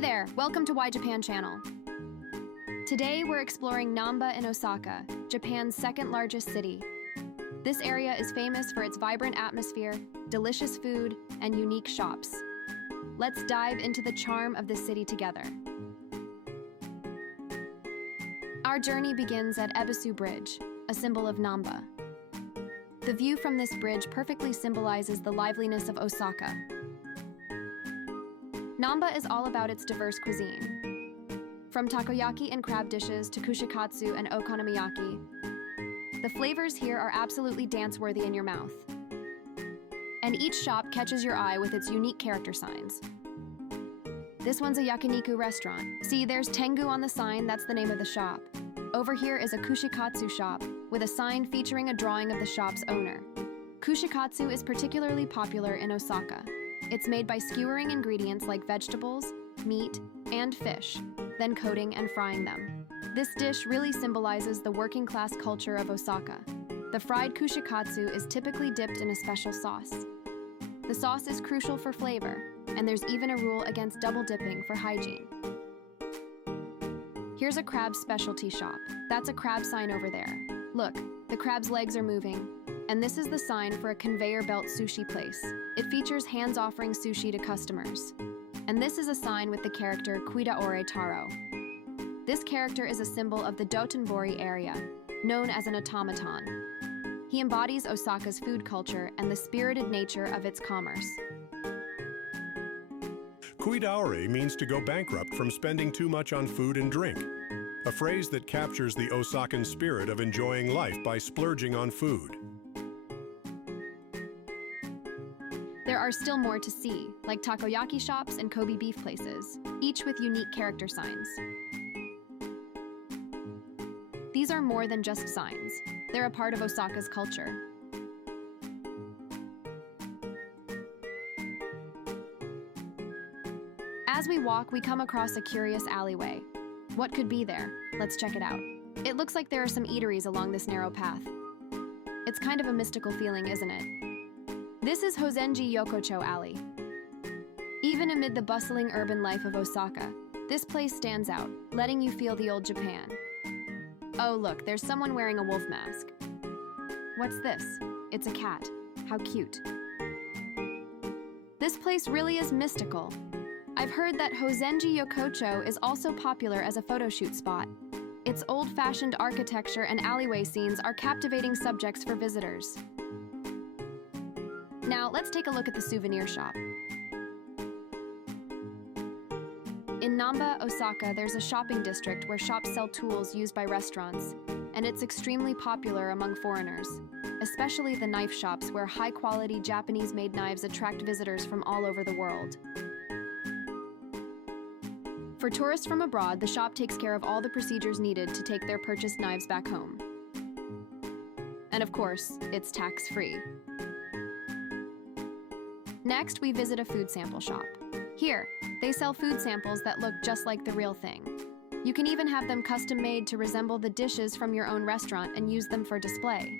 there, welcome to Why Japan channel. Today we're exploring Namba in Osaka, Japan's second largest city. This area is famous for its vibrant atmosphere, delicious food, and unique shops. Let's dive into the charm of this city together. Our journey begins at Ebisu Bridge, a symbol of Namba. The view from this bridge perfectly symbolizes the liveliness of Osaka. Namba is all about its diverse cuisine. From takoyaki and crab dishes to kushikatsu and okonomiyaki, the flavors here are absolutely dance-worthy in your mouth. And each shop catches your eye with its unique character signs. This one's a yakiniku restaurant. See, there's Tengu on the sign, that's the name of the shop. Over here is a kushikatsu shop, with a sign featuring a drawing of the shop's owner. Kushikatsu is particularly popular in Osaka. It's made by skewering ingredients like vegetables, meat, and fish, then coating and frying them. This dish really symbolizes the working-class culture of Osaka. The fried kushikatsu is typically dipped in a special sauce. The sauce is crucial for flavor, and there's even a rule against double dipping for hygiene. Here's a crab specialty shop. That's a crab sign over there. Look, the crab's legs are moving. And this is the sign for a conveyor belt sushi place. It features hands offering sushi to customers. And this is a sign with the character Kuidaore Taro. This character is a symbol of the Dotonbori area, known as an automaton. He embodies Osaka's food culture and the spirited nature of its commerce. Kuidaore means to go bankrupt from spending too much on food and drink, a phrase that captures the Osakan spirit of enjoying life by splurging on food. There are still more to see, like takoyaki shops and Kobe beef places, each with unique character signs. These are more than just signs. They're a part of Osaka's culture. As we walk, we come across a curious alleyway. What could be there? Let's check it out. It looks like there are some eateries along this narrow path. It's kind of a mystical feeling, isn't it? This is Hozenji Yokocho Alley. Even amid the bustling urban life of Osaka, this place stands out, letting you feel the old Japan. Oh look, there's someone wearing a wolf mask. What's this? It's a cat. How cute. This place really is mystical. I've heard that Hozenji Yokocho is also popular as a photo shoot spot. Its old-fashioned architecture and alleyway scenes are captivating subjects for visitors. Now, let's take a look at the souvenir shop. In Namba, Osaka, there's a shopping district where shops sell tools used by restaurants, and it's extremely popular among foreigners, especially the knife shops where high-quality Japanese-made knives attract visitors from all over the world. For tourists from abroad, the shop takes care of all the procedures needed to take their purchased knives back home. And of course, it's tax-free. Next, we visit a food sample shop. Here, they sell food samples that look just like the real thing. You can even have them custom-made to resemble the dishes from your own restaurant and use them for display.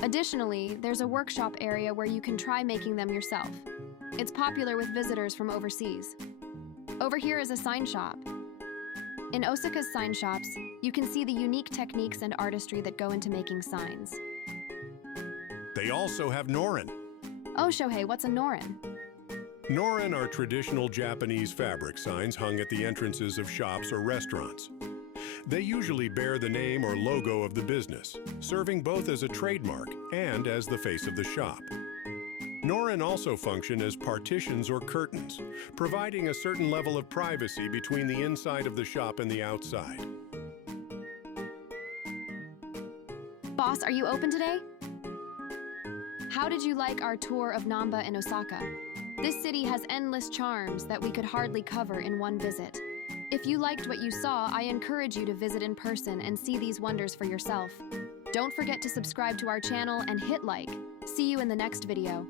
Additionally, there's a workshop area where you can try making them yourself. It's popular with visitors from overseas. Over here is a sign shop. In Osaka's sign shops, you can see the unique techniques and artistry that go into making signs. They also have norin. Oh, Shohei, what's a norin? Norin are traditional Japanese fabric signs hung at the entrances of shops or restaurants. They usually bear the name or logo of the business, serving both as a trademark and as the face of the shop. Norin also function as partitions or curtains, providing a certain level of privacy between the inside of the shop and the outside. Boss, are you open today? How did you like our tour of Namba in Osaka? This city has endless charms that we could hardly cover in one visit. If you liked what you saw, I encourage you to visit in person and see these wonders for yourself. Don't forget to subscribe to our channel and hit like. See you in the next video.